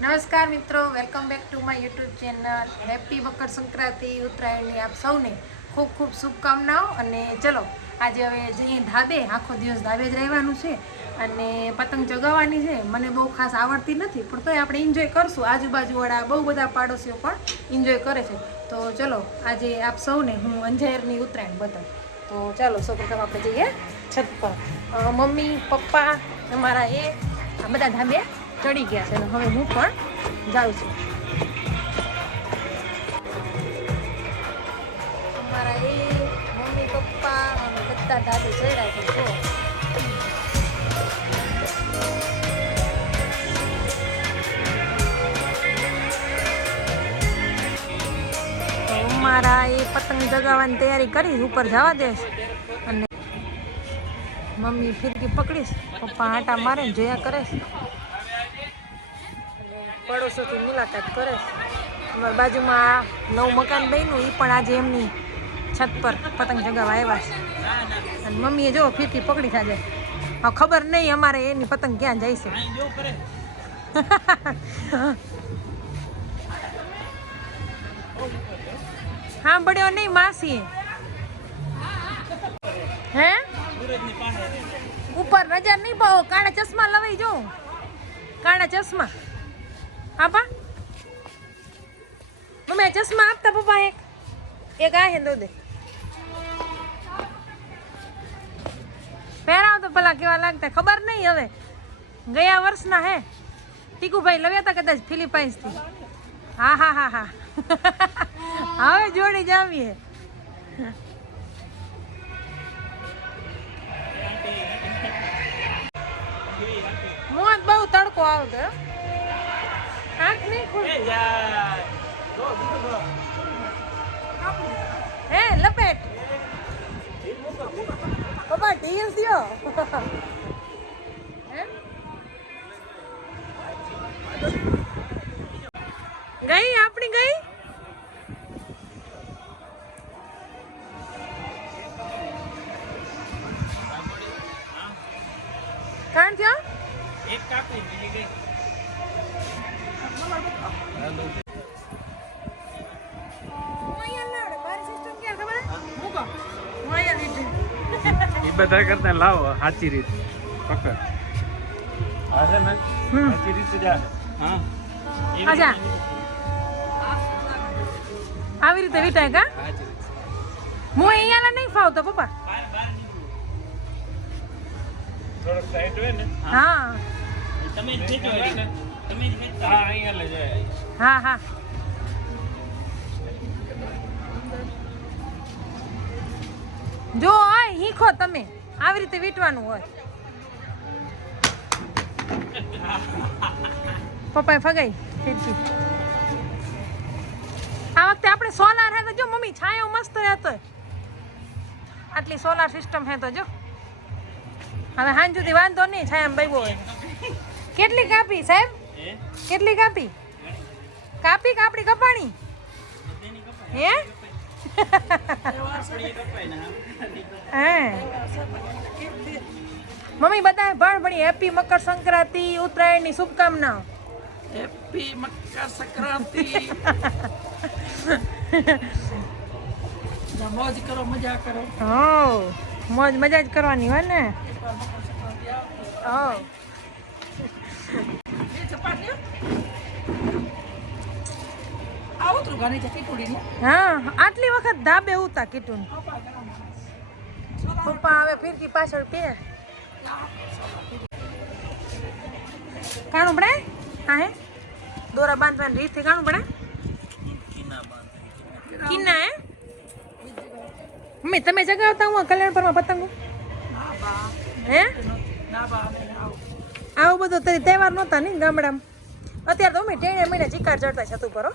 નમસ્કાર મિત્રો, welcome back to my YouTube channel. Happy Makar Sankranti, ઉત્તરાયણની આપ સૌને ખૂબ ખૂબ શુભકામનાઓ. અને ચલો આજે હવે જઈએ ધાબે. આખો દિવસ ધાબે જ રહેવાનું છે અને પતંગ ચગાવવાની છે. મને બહુ ખાસ આવડતી નથી, પણ તોય આપણે એન્જોય કરશું. આજુબાજુવાળા બહુ બધા પાડોશીઓ પણ એન્જોય કરે છે. તો ચલો આજે આપ સૌને હું અંજારની ઉત્તરાયણ બતાવું. તો ચાલો સૌપ્રથમ આપણે જઈએ છત પર. મમ્મી પપ્પા અમારા આ બધા ધાબે ચડી ગયા છે. હવે હું પણ જાઉં છું. અમારા મમ્મી પપ્પા અને બધા ધાબે ચડ્યા છે. જો અમારા પતંગ જગાવવાની તૈયારી કરી, ઉપર જવા દેશ. અને મમ્મી ફિરકી પકડીશ, પપ્પા આટા મારે ને જોયા કરે છે. પડોશોથી મુલાકાત કરે છે. અમારી બાજુમાં નવું મકાન બન્યું, એ પણ આજે એમની છત પર પતંગ ચગાવવા આવ્યા છે. અને મમ્મીએ જો ફિરકી પકડી થાય. હવે ખબર નહીં અમારે એની પતંગ ક્યાં જાય છે. હા બળ્યો નહીં માસી. હે ઉપર નજર નહીં પાવો, કાળા ચશ્મા લવાઈ જો. કાળા ચશ્મા આપા મમ્મી, ચશ્મા આપતા પપ્પા. એક આ હે દો દે. પહેરાવ તો પેલા કેવા લાગતા ખબર નહીં. હવે ગયા વર્ષના હે ટીકુભાઈ લવ્યા હતા કદાચ ફિલિપાઇન્સ થી. હા હા હા હા હવે જોડી જાવીએ. મોત બહુ તડકો આવતો. આંખ નહીં ખુલતી. હે લપેટ પપ્પા ઢીલ થયો. ગઈ આપણી ગઈ. કાણ થયો એક કાપી બીજી ગઈ. એ બધા કરતા લાવો સાચી રીત પકડ. સાચી રીતે જા. હા અચ્છા આવી રીતે વિટાય કા. હું અહીંયા નહીં ફાવતો પપ્પા. થોડોક સાઈડ હોય ને. હા તમે ખેંચો ને. તમે હા અહીંયા લઈ જાય. હા હા જો હોય હીખો તમે. આવી રીતે વીટવાનું હોય. પપ્પાએ ફગાઈ ફિરકી. આ વખતે આપણે સોલાર હે તો જો મમ્મી છાંયો મસ્ત રહેતો. આટલી સોલાર સિસ્ટમ હે તો જો. હવે હાંજ સુધી વાંધો નહીં, છાયામાં બેઠો હોય. કેટલી કાપી સાહેબ? કેટલી કાપી? કાપી કાપડી કપાણી હે? મમ્મી બધા ભણ ભણી હેપી મકર સંક્રાંતિ, ઉત્તરાયણની શુભકામનાઓ. હેપી મકર સંક્રાંતિ. મોજ કરો, મજા કરો. હો મોજ મજા જ કરવાની હોય ને. હો હા આટલી વખત ધાબે ઉતા કીટું. પપ્પા હવે ફિરકી પાછળ કે કાણું પડે. હા હે દોરા બાંધવાની રીતથી કાણું પડે. કિન્ના હે મમ્મી તમે જગાવતા હું કલ્યાણપુરમાં પતંગો હે? આવું બધું તરી તહેવાર નહોતા ને ગામડામાં. અત્યારે તો અમે ટેણે મહિને ચિકાર ચડતા છત ઉપર.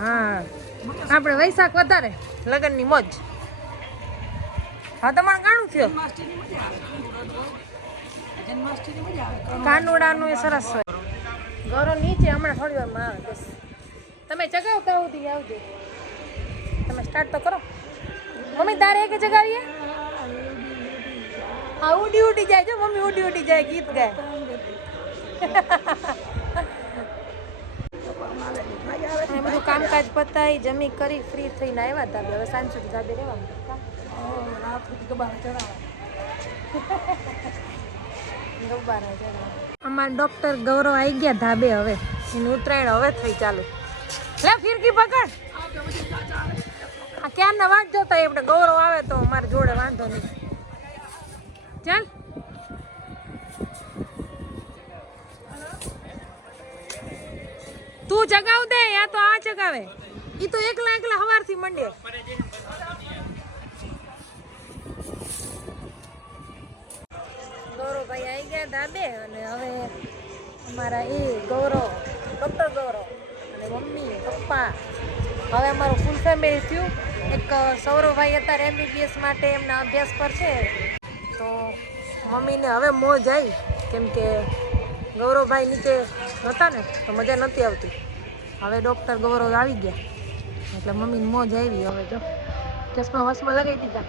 હા આપણે વૈશાખ વધારે લગ્નની મોજ. હા તમારે ગાણું થયો કાનુડાનું એ સરસ હોય. ઘરો નીચે હમણાં થોડી વારમાં આવે બસ. તમે તમે ચગાવતા સુધી આવજો. તમે સ્ટાર્ટ તો કરો. મમ્મી તારે એક જગાવીએ. હા ઉડી ઉડી જાય જો મમ્મી ઉડી ઉડી જાય ગીત ગાય. અને બધું કામકાજ પતાવી જમી કરી ફ્રી થઈને આવ્યા હતા. હવે સાંજ સુધી ધાબે રહેવાનું. રાત સુધી ગબારા ચડાવે. અમારા ડોક્ટર ગૌરવ આવી ગયા ધાબે. હવે એનું ઉત્તરાયણ હવે થઈ ચાલુ. લે ફિરકી પકડ. આ ક્યારના વાટ જોતા આપણે ગૌરવ આવે તો મારી જોડે વાંધો નહીં. ચાલ તું જગાવ દે યા તો આ જગાવે. ઈ તો એકલા એકલા હવારથી મંડે. ગૌરવભાઈ આવી ગયા ધાબે અને હવે અમારા એ ગૌરવ ડૉક્ટર ગૌરવ અને મમ્મી પપ્પા હવે અમારું ફૂલ ફેમિલી થયું. એક સૌરવભાઈ અત્યારે MBBS માટે એમના અભ્યાસ પર છે તો મમ્મીને હવે મોજ આવી કેમ કે ગૌરવભાઈ નીચે નહોતા ને તો મજા નહોતી આવતી. હવે ડૉક્ટર ગૌરવ આવી ગયા એટલે મમ્મીને મોજ આવી. હવે જો ચશ્મા વસમાં લગાવી દીધા.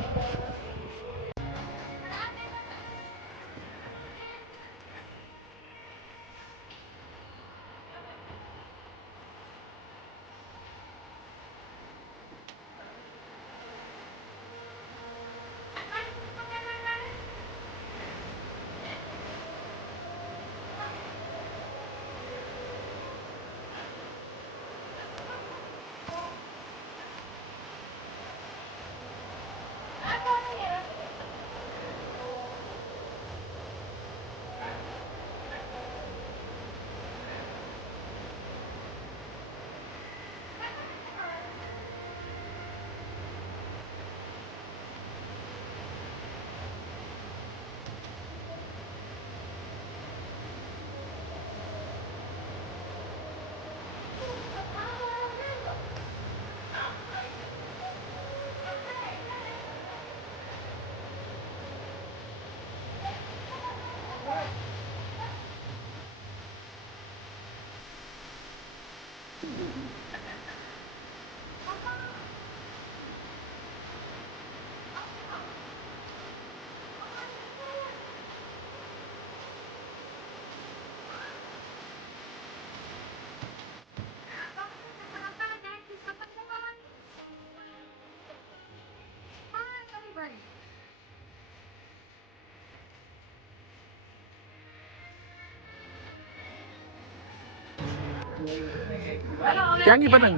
ક્યાં ગઈ પતંગ?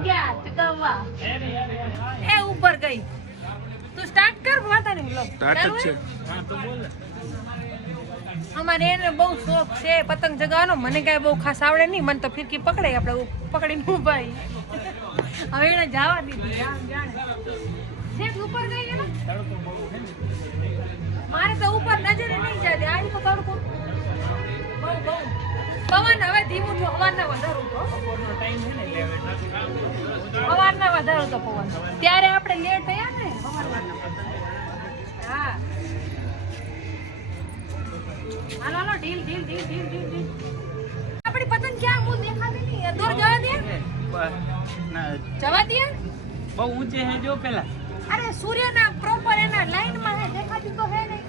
એ ઉપર ગઈ. તું સ્ટાર્ટ કર વાતા ને વ્લોગ. સ્ટાર્ટ જ છે. હા તો બોલ. અમારે એને બહુ શોખ છે પતંગ ચગાવવાનો. મને કાંઈ બહુ ખાસ આવડે નહીં. મને તો ફિરકી પકડે આપણે પકડીને ઉભાઈ. હવે એને જવા દીધી જાણે શેઠ ઉપર ગઈ ને. તડકો બહુ છે ને. મારે તો ઉપર નજરે નહીં જાય. આ તો તડકો બહુ બહુ પવન હવે ધીમું થયું. હવારના વધારું તો બપોરનો ટાઈમ છે ને એટલે હવે નથી કામ. હવારના વધારો તો પવન. ત્યારે આપણે લેટ થયા ને હા. હાલો હાલો ઢીલ ઢીલ ઢીલ ઢીલ ઢીલ ઢીલ. આપણી પતંગ ક્યાં હું દેખાતી નહીં. દૂર જવા દે. ના જવા દે. બહુ ઊંચે હે જો પેલા. અરે સૂર્યના પ્રોપર એના લાઈનમાં હે. દેખાતી તો હે નહીં.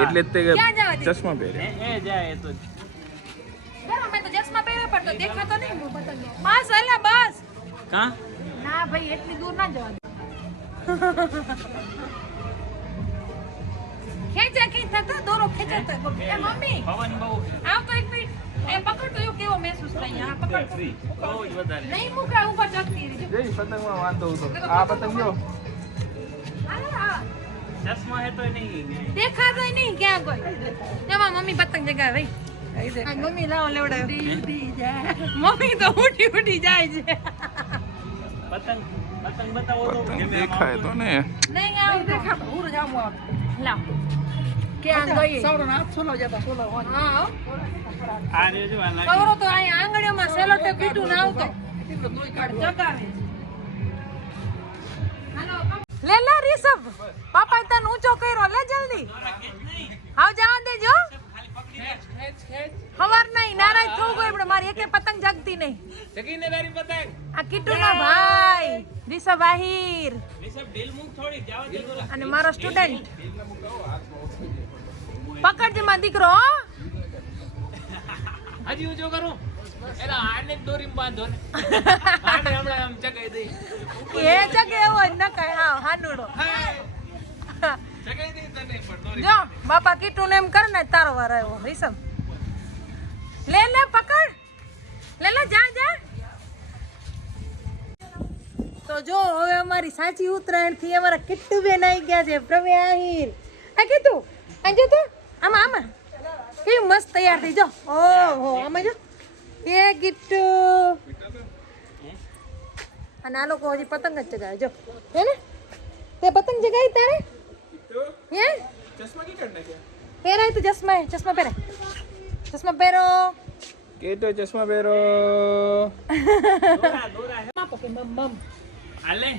એટલે જ તે ક્યાં જવા દે. ચશ્મા પહેરે. એ જાય એ તો બરાબર મેં તો ચશ્મા પહેર્યા પણ તો દેખાતો નહીં હું પતંગ. બસ અલા બસ. કા ના ભાઈ એટલી દૂર ના જવા દે. ખેંચા ખેંચા તો દોરો ખેંચાતો એ મમ્મી પવન બહુ આવ તો એક મિનિટ એ પકડ તો એવું કેવો મહેસૂસ થાય. હા પકડ ફ્રી બહુ જ વધારે. નહીં મૂકા ઉપર ચકતી રહી. જઈ પતંગમાં વાંધો હતો. આ પતંગ જો. હાલો હા ચશ્મા હે તો નહીં દેખાતો નહીં ક્યાં કોઈ. એમાં મમ્મી પતંગ જગાવે ભાઈ. આ મમ્મી લાવો લેવડાવ. મમ્મી તો ઉઠી ઉઠી જાય છે. પતંગ પતંગ બતાવો તો પતંગ દેખાય તો ને. નહીં આવ દેખાતો ઉર જામો લાવ ક્યાં ગઈ. સૌરો હાથ સોલો જતા સોલો. હા હો. આ રે જો આ લાગે. કવરો તો અહીંયા આંગળીઓમાં સેલો ટેપ પીટું ના આવતો. જગાવે. હાલો લે લે રિષભ પાપા તને ઊંચો કર્યો લે જલ્દી. આવ જવા દેજો. હવાર નહીં નારાજ થવું કોઈ આપણે મારી એકે પતંગ જગતી નહીં જગીને તારી પતંગ આ કિટ્ટુનો ભાઈ રિષભ આહિર રિષભ ઢીલ મૂક થોડી જાવા દે બોલા અને મારો સ્ટુડન્ટ પકડજે માં દીકરો હો. હજી ઊંચો કરું એલા આને દોરી બાંધો ને આને હમણાં આમ ચગાઈ દઈ એ જગે એવો જ ન કઈ હા હાનુડો ચગાઈ દઈ તને પણ દોરી જો બાપા કિટ્ટુ ને એમ કર ને તારો વાર આવ્યો રિષભ લે લે પકડ લે જા જા તો જો હવે અમારી સાચી ઉત્તરાયણ થી અમારા કિટ્ટુ બેન આવી ગયા છે પ્રવે આહિર આ કીધું આ જો તો આમાં કેવી મસ્ત તૈયાર થઈ જો ઓહો આમાં જો એ કિટ્ટુ અને આ લોકો હજી પતંગ જ ચગાવે જો હે ને તે પતંગ ચગાવી તારે હે ચશ્મા કી કરને કે પહેરાય તો ચશ્મા પહેરે ચશ્મા પહેરો કેતો ચશ્મા પહેરો દોરા હે માપો કે મમ આલે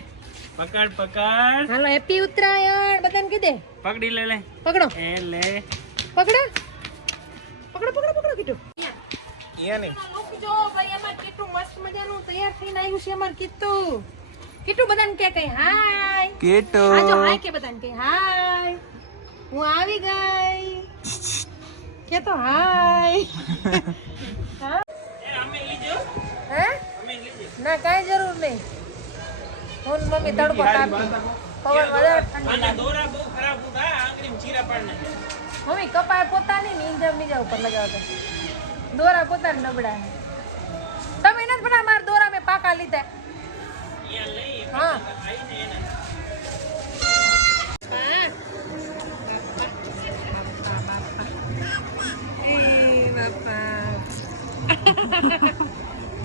પકડ પકડ હાલો હેપી ઉત્તરાયણ બધાને કીધે પકડી લે પકડો એ લે પકડો કીધું અહીંયા ને લોક જો ભાઈ અમાર કીટુ મસ્ત મજાનું તૈયાર થઈને આવ્યું છે અમાર કીટુ બધાને કે કઈ હાય કેતો આ જો હાય કે બધાને કે હાય હું આવી ગઈ કે તો હાય હા એ અમે લીજો હે અમે લીજો ના કાઈ જરૂર નહીં હું ને મમ્મી તડકો તાપી પવન વધારે ઠંડી આના દોરા બહુ ખરાબ હતા આંગળીમાં ચીરા પાડ નાખે મમ્મી કપાય પોતાની ને બીજા ઉપર લગાવતા દોરા પોતાને નબળા હે તમે નથી પણ મારા દોરા મેં પાકા લીધા અહીંયા લઈ હા આઈને એને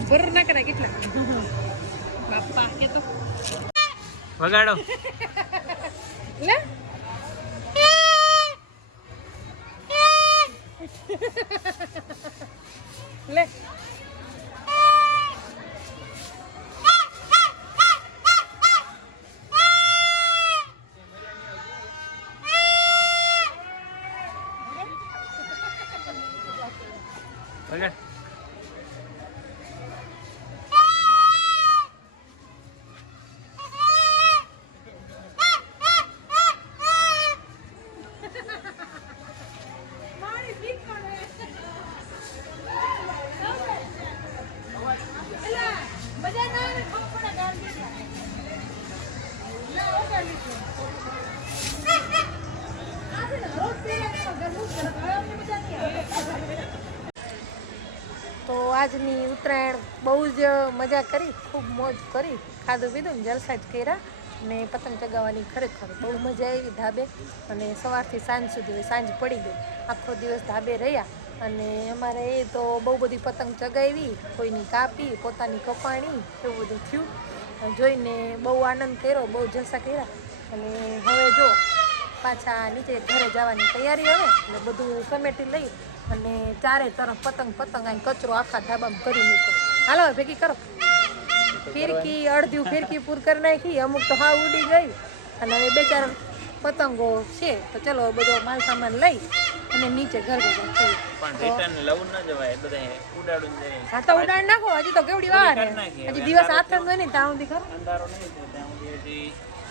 બરોબર ના કરે કેટલા બાપા કે તો વગાડો લે લે વગાડ મારી બીક પડે એલા બજાર ના આવે ખપડા ગાલ દીધા ના ઓગાડી છે આ છે ને રોજ પહેલા તો ગરબું કરે હવે અમને મજા નહીં આવે તો આજની ઉત્તરાયણ બહુ જ મજા કરી ખૂબ મોજ કરી ખાધું પીધું ને જલસા જ કર્યા ને પતંગ ચગાવવાની ખરેખર બહુ મજા આવી ધાબે અને સવારથી સાંજ સુધી સાંજ પડી ગઈ આખો દિવસ ધાબે રહ્યા અને અમારે એ તો બહુ બધી પતંગ ચગાવી કોઈની કાપી પોતાની કપાણી એવું બધું થયું જોઈને બહુ આનંદ કર્યો બહુ જલસા કર્યા અને હવે જો પાછા નીચે ઘરે જવાની તૈયારી હવે એટલે બધું સમેટી લઈ અને ચારે તરફ પતંગ અહીં કચરો આખા ધાબામાં કરી મૂકો હાલો હવે ભેગી કરો ફિરકી અડધી ફિરકી પૂર કરી નાખી અમુક તો હા ઉડી ગઈ અને હવે બે ચાર પતંગો છે તો ચલો બધો માલ સામાન લઈ અને નીચે ઘર ભેગા થઈ પણ રિટર્ન લવું ન જવાય બધા ઉડાડું જાય હા તો ઉડાડ નાખો હજી તો કેવડી વાર હે હજી દિવસ હાથ જ નહીં ત્યાં સુધી ખરો અંધારો નહીં થયો ત્યાં સુધી હજી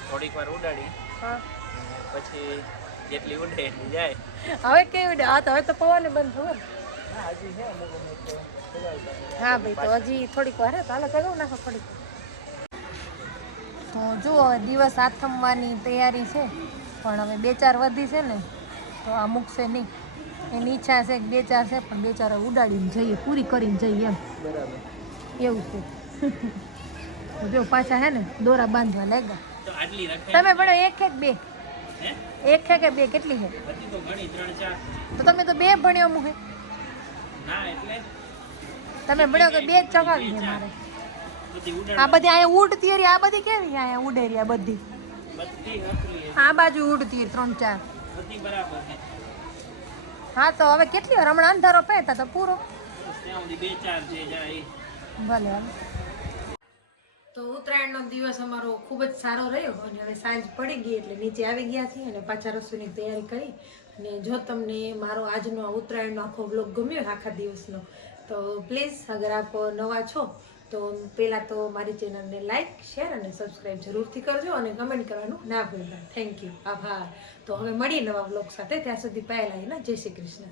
થોડીક વાર ઉડાડી હા અને પછી જેટલી ઉડે એટલી જાય હવે કેવી હા તો હવે તો પવન બંધ થયો હા હજી છે અમુક અમુક તો ચગાવતા હોય. હા ભાઈ તો હજી થોડીક વાર હે તો હાલો ચગાવ નાખો થોડીક તો જુઓ હવે દિવસ આથમવાની તૈયારી છે પણ હવે બે ચાર વધી છે ને તો આ મૂકશે નહીં એની ઈચ્છા છે કે બે ચાર છે પણ બે ચાર ઉડાડીને જઈએ પૂરી કરીને જઈએ એમ બરાબર એવું છે જો પાછા હે ને દોરા બાંધવા લાગ્યા તો આટલી રખાય તમે ભણો એક છે કે બે હે એક છે કે બે કેટલી છે હતી તો ઘણી 3-4 તો તમે તો બે ભણ્યો મુહે ના એટલે તમે ભણ્યો કે બે જ ચગાવી છે મારે બધી આ ઉડાડ બધી અહીંયા ઉડતી રહી આ બધી કેવી અહીંયા ઉડેરી આ બધી બધી હકલી આ બાજુ ઉડતી 3-4 બધી બરાબર છે હા તો હવે કેટલી વાર હમણાં અંધારો પહેતા તો પૂરો ત્યાં સુધી 2-4 જે જાય ભલે હાલો. તો ઉત્તરાયણનો દિવસ અમારો ખૂબ જ સારો રહ્યો અને હવે સાંજ પડી ગઈ એટલે નીચે આવી ગયા છીએ અને પાછા રસોઈની તૈયારી કરી ને જો તમને મારો આજનો આ ઉત્તરાયણનો આખો વ્લોગ ગમ્યો આખા દિવસનો તો પ્લીઝ અગર આપ નવા છો તો પહેલાં તો મારી ચેનલને લાઈક શેર અને સબસ્ક્રાઈબ જરૂરથી કરજો અને કમેન્ટ કરવાનું ના ભૂલતા. થેન્ક યુ, આભાર. તો હવે મળીએ નવા વ્લોગ સાથે. ત્યાં સુધી પહેલાં જય શ્રી કૃષ્ણ.